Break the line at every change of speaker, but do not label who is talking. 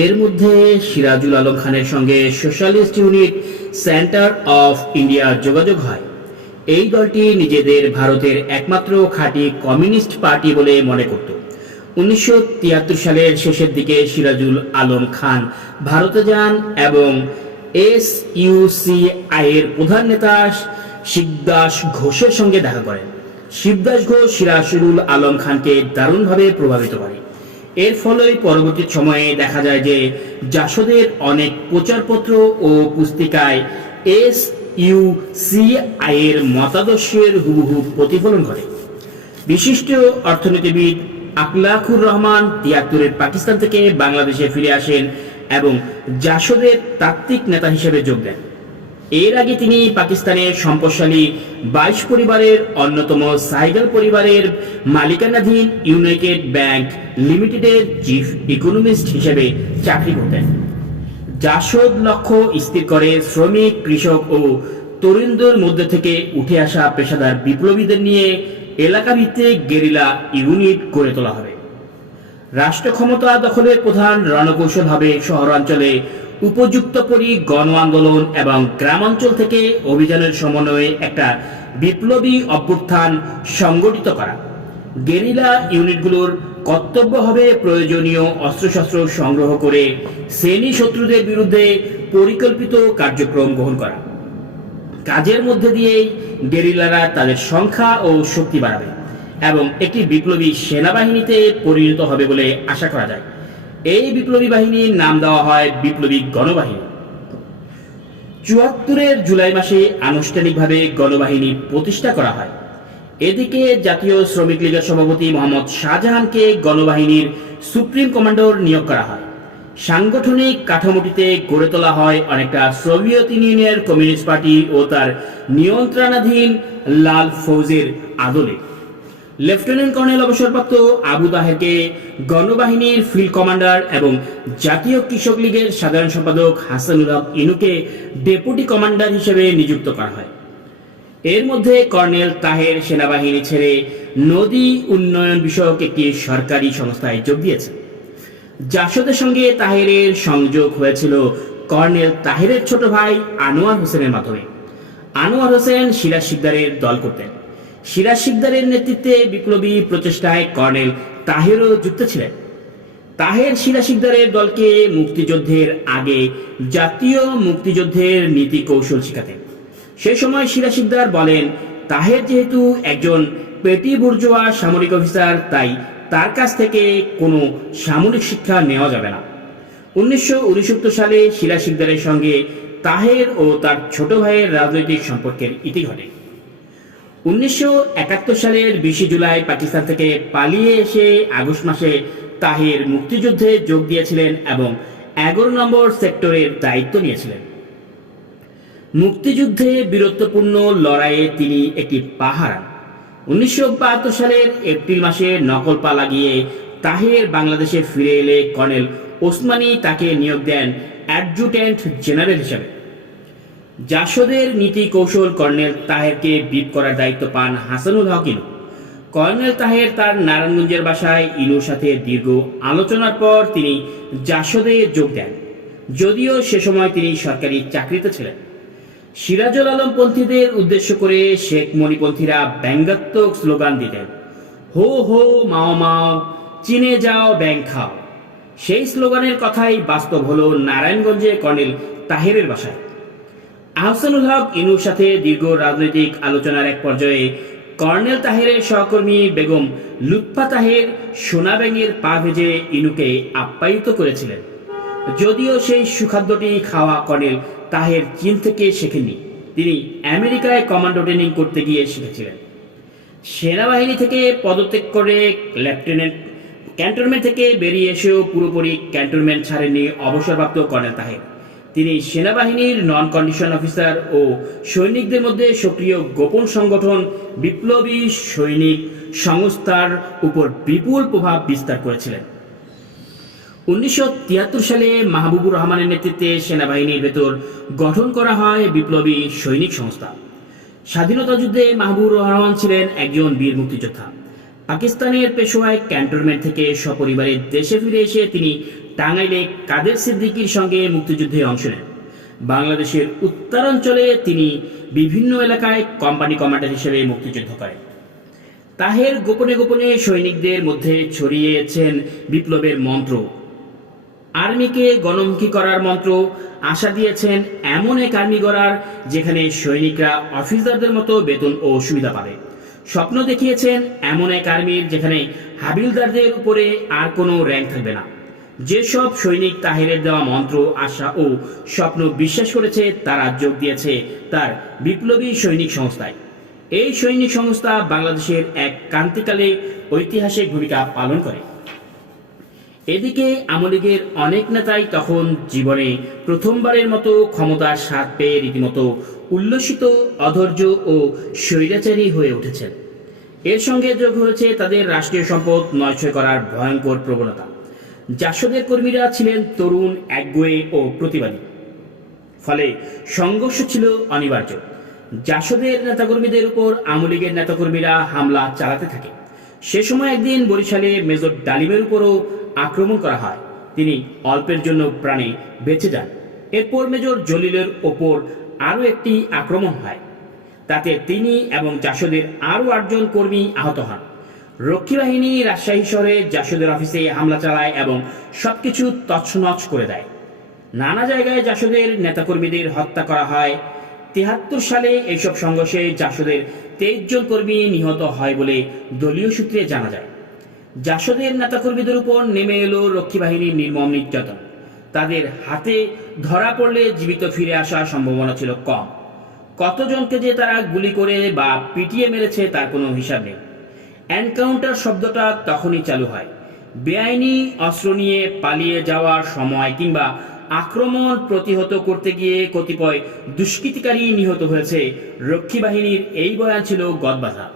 এর মধ্যে সিরাজুল আলম খানের সঙ্গে Socialist Unit Centre of India যোগাযোগ হয়। এই দলটি নিজেদের ভারতের একমাত্র খাঁটি কমিউনিস্ট পার্টি বলে মনে করত। উনিশশো তিয়াত্তর সালের শেষের দিকে সিরাজুল আলম খান ভারতে যান এবং এস এর প্রধান নেতা শিবদাস ঘোষের সঙ্গে দেখা করেন। শিবদাস ঘোষ সিরাজুল আলম খানকে দারুণভাবে প্রভাবিত করে। এর ফলেই পরবর্তী সময়ে দেখা যায় যে জাসদের অনেক প্রচারপত্র ও পুস্তিকায় এস ইউ সি এর মতাদর্শের হুবহু প্রতিফলন ঘটে। বিশিষ্ট অর্থনীতিবিদ আকলাখুর রহমান তিয়াত্তরের পাকিস্তান থেকে বাংলাদেশে ফিরে আসেন এবং জাসদের তাত্ত্বিক নেতা হিসেবে যোগ দেন। এর আগে তিনি পাকিস্তানের সম্পদশালী বাইশ পরিবারের অন্যতম সাইগাল পরিবারের মালিকানাধীন ইউনাইটেড ব্যাংক লিমিটেডের চিফ ইকোনমিস্ট হিসেবে চাকরি করতেন। জাসদ লক্ষ্য স্থির করে শ্রমিক, কৃষক ও তরুণদের মধ্যে থেকে উঠে আসা পেশাদার বিপ্লবীদের নিয়ে এলাকা ভিত্তিক গেরিলা ইউনিট গড়ে তোলা হবে। রাষ্ট্র ক্ষমতা দখলের প্রধান রণকৌশল হবে শহরাঞ্চলে উপযুক্ত পরি গণ আন্দোলন এবং গ্রামাঞ্চল থেকে অভিযানের সমন্বয়ে একটা বিপ্লবী অভ্যুত্থান সংগঠিত করা। গেরিলা ইউনিটগুলোর কর্তব্য হবে প্রয়োজনীয় অস্ত্রশস্ত্র সংগ্রহ করে শ্রেণি শত্রুদের বিরুদ্ধে পরিকল্পিত কার্যক্রম গ্রহণ করা। কাজের মধ্যে দিয়েই গেরিলারা তাদের সংখ্যা ও শক্তি বাড়াবে এবং একটি বিপ্লবী সেনাবাহিনীতে পরিণত হবে বলে আশা করা যায়। এই বিপ্লবী বাহিনীর নাম দেওয়া হয় বিপ্লবী গণবাহিনী। চুয়াত্তরের জুলাই মাসে আনুষ্ঠানিকভাবে গণবাহিনী প্রতিষ্ঠা করা হয়। এদিকে জাতীয় শ্রমিক লীগের সভাপতি মোহাম্মদ শাহজাহানকে গণবাহিনীর সুপ্রিম কমান্ডার নিয়োগ করা হয়। সাংগঠনিক কাঠামোটিতে গড়ে তোলা হয় অনেকটা সোভিয়েত ইউনিয়নের কমিউনিস্ট পার্টি ও তার নিয়ন্ত্রণাধীন লাল ফৌজের আদলে। লেফটেন্যান্ট কর্নেল অবসরপ্রাপ্ত আবু তাহেরকে গণবাহিনীর ফিল্ড কমান্ডার এবং জাতীয় কৃষক লীগের সাধারণ সম্পাদক হাসানুল হক ইনুকে ডেপুটি কমান্ডার হিসেবে নিযুক্ত করা হয়। এর মধ্যে কর্নেল তাহের সেনাবাহিনী ছেড়ে নদী উন্নয়ন বিষয়ক একটি সরকারি সংস্থায় যোগ দিয়েছে। জাসদের সঙ্গে তাহেরের সংযোগ হয়েছিল কর্নেল তাহেরের ছোট ভাই আনোয়ার হোসেনের মাধ্যমে। আনোয়ার হোসেন সিরাজ শিকদারের দল করতেন। সিরাজ শিকদারের নেতৃত্বে বিপ্লবী প্রচেষ্টায় কর্নেল তাহেরও যুক্ত ছিলেন। তাহের সিরাজ শিকদারের দলকে মুক্তিযুদ্ধের আগে জাতীয় মুক্তিযুদ্ধের নীতি কৌশল শেখাতেন। সে সময় সিরাজ শিকদার বলেন, তাহের যেহেতু একজন পেটি বুর্জোয়া সামরিক অফিসার, তাই তার কাছ থেকে কোনো সামরিক শিক্ষা নেওয়া যাবে না। উনিশশো উনসত্তর সালে সিরাজ শিকদারের সঙ্গে তাহের ও তার ছোট ভাইয়ের রাজনৈতিক সম্পর্কের ইতি ঘটে। উনিশশো একাত্তর সালের বিশে জুলাই পাকিস্তান থেকে পালিয়ে এসে আগস্ট মাসে তাহের মুক্তিযুদ্ধে যোগ দিয়েছিলেন এবং এগারো নম্বর সেক্টরের দায়িত্ব নিয়েছিলেন। মুক্তিযুদ্ধে বীরত্বপূর্ণ লড়াইয়ে তিনি একটি পাহারা। উনিশশো বাহাত্তর সালের এপ্রিল মাসে নকল পা লাগিয়ে তাহের বাংলাদেশে ফিরে এলে কর্নেল ওসমানী তাকে নিয়োগ দেন অ্যাডজুটেন্ট জেনারেল হিসাবে। জাসদের নীতি কৌশল কর্নেল তাহেরকে বিপ করার দায়িত্ব পান হাসানুল হক ইনু কর্নেল তাহের তার নারায়ণগঞ্জের বাসায় ইনুর সাথে দীর্ঘ আলোচনার পর তিনি জাসদে যোগ দেন। যদিও সে সময় তিনি সরকারি চাকরিতে ছিলেন। সিরাজুল আলম পন্থীদের উদ্দেশ্য করে শেখ মণিপন্থীরা ব্যঙ্গাত্মক স্লোগান দিতেন, হো হো, মাও মাও, চিনে যাও, ব্যাং খাও। সেই স্লোগানের কথাই বাস্তব হলো নারায়ণগঞ্জে কর্নেল তাহেরের বাসায়। আহসানুল হক ইনুর সাথে দীর্ঘ রাজনৈতিক আলোচনার এক পর্যায়ে কর্নেল তাহেরের সহকর্মী বেগম লুৎফা তাহের সোনা ব্যাঙের পা ভেজে ইনুকে আপ্যায়িত করেছিলেন। যদিও সেই সুখাদ্যটি খাওয়া কর্নেল তাহের চীন থেকে শেখেননি, তিনি আমেরিকায় কমান্ডো ট্রেনিং করতে গিয়ে শিখেছিলেন। সেনাবাহিনী থেকে পদত্যাগ করে লেফটেন্যান্ট ক্যান্টনমেন্ট থেকে বেরিয়ে এসেও পুরোপুরি ক্যান্টনমেন্ট ছাড়েননি অবসরপ্রাপ্ত কর্নেল তাহের। তিনি সেনাবাহিনীর নন কন্ডিশন অফিসার ও সৈনিকদের মধ্যে সক্রিয় গোপন সংগঠন বিপ্লবী সৈনিক সংস্থার উপর বিপুল প্রভাব বিস্তার করেছিলেন। উনিশশো তিয়াত্তর সালে মাহবুবুর রহমানের নেতৃত্বে সেনাবাহিনীর ভেতর গঠন করা হয় বিপ্লবী সৈনিক সংস্থা। স্বাধীনতা যুদ্ধে মাহবুবুর রহমান ছিলেন একজন বীর মুক্তিযোদ্ধা। পাকিস্তানের পেশোয়ায় ক্যান্টনমেন্ট থেকে সপরিবারে দেশে ফিরে এসে তিনি টাঙ্গাইলে কাদের সিদ্দিকীর সঙ্গে মুক্তিযুদ্ধে অংশ নেন? বাংলাদেশের উত্তরাঞ্চলে তিনি বিভিন্ন এলাকায় কোম্পানি কমান্ডার হিসেবে মুক্তিযুদ্ধ করেন। তাহের গোপনে গোপনে সৈনিকদের মধ্যে ছড়িয়েছেন বিপ্লবের মন্ত্র। আর্মিকে গণমুখী করার মন্ত্র, আশা দিয়েছেন এমন এক আর্মি গড়ার যেখানে সৈনিকরা অফিসারদের মতো বেতন ও সুবিধা পাবে। স্বপ্ন দেখিয়েছেন এমন এক আর্মির যেখানে হাবিলদারদের উপরে আর কোনো র্যাঙ্ক থাকবে না। যেসব সৈনিক তাহেরের দেওয়া মন্ত্র, আশা ও স্বপ্ন বিশ্বাস করেছে, তারা যোগ দিয়েছে তার বিপ্লবী সৈনিক সংস্থায়। এই সৈনিক সংস্থা বাংলাদেশের এক ক্রান্তিকালে ঐতিহাসিক ভূমিকা পালন করে। এদিকে আমলীগের অনেক নেতাই তখন জীবনে প্রথমবারের মতো ক্ষমতার স্বাদ পেয়ে রীতিমতো উল্লসিত, অধৈর্য ও স্বৈরাচারী হয়ে উঠেছেন। এর সঙ্গে যোগ হয়েছে তাদের রাষ্ট্রীয় সম্পদ নয়ছয় করার ভয়ঙ্কর প্রবণতা। জাসদের কর্মীরা ছিলেন তরুণ, একগুয়ে ও প্রতিবাদী। ফলে সংঘর্ষ ছিল অনিবার্য। জাসদের নেতাকর্মীদের উপর আওয়ামী লীগের নেতাকর্মীরা হামলা চালাতে থাকে। সে সময় একদিন বরিশালে মেজর ডালিমের উপরও আক্রমণ করা হয়। তিনি অল্পের জন্য প্রাণে বেঁচে যান। এরপর মেজর জলিলের ওপর আরও একটি আক্রমণ হয়। তাতে তিনি এবং জাসদের আরও আটজন কর্মী আহত হন। রক্ষী বাহিনী রাজশাহী শহরে জাসদের অফিসে হামলা চালায় এবং সবকিছু তছনছ করে দেয়। নানা জায়গায় জাসদের নেতাকর্মীদের হত্যা করা হয়। তেহাত্তর সালে এইসব সংঘর্ষে জাসদের তেইশ জন কর্মী নিহত হয় বলে দলীয় সূত্রে জানা যায়। জাসদের নেতাকর্মীদের উপর নেমে এলো রক্ষী বাহিনীর নির্মম নির্যাতন। তাদের হাতে ধরা পড়লে জীবিত ফিরে আসার সম্ভাবনা ছিল কম। কতজনকে যে তারা গুলি করে বা পিটিয়ে মেরেছে তার কোনো হিসাব নেই। এনকাউন্টার শব্দটা তখনই চালু হয়। বেআইনি অস্ত্র নিয়ে পালিয়ে যাওয়ার সময় কিংবা আক্রমণ প্রতিহত করতে গিয়ে কতিপয় দুষ্কৃতিকারী নিহত হয়েছে। রক্ষী বাহিনীর এই বয়ান ছিল গদবাধা।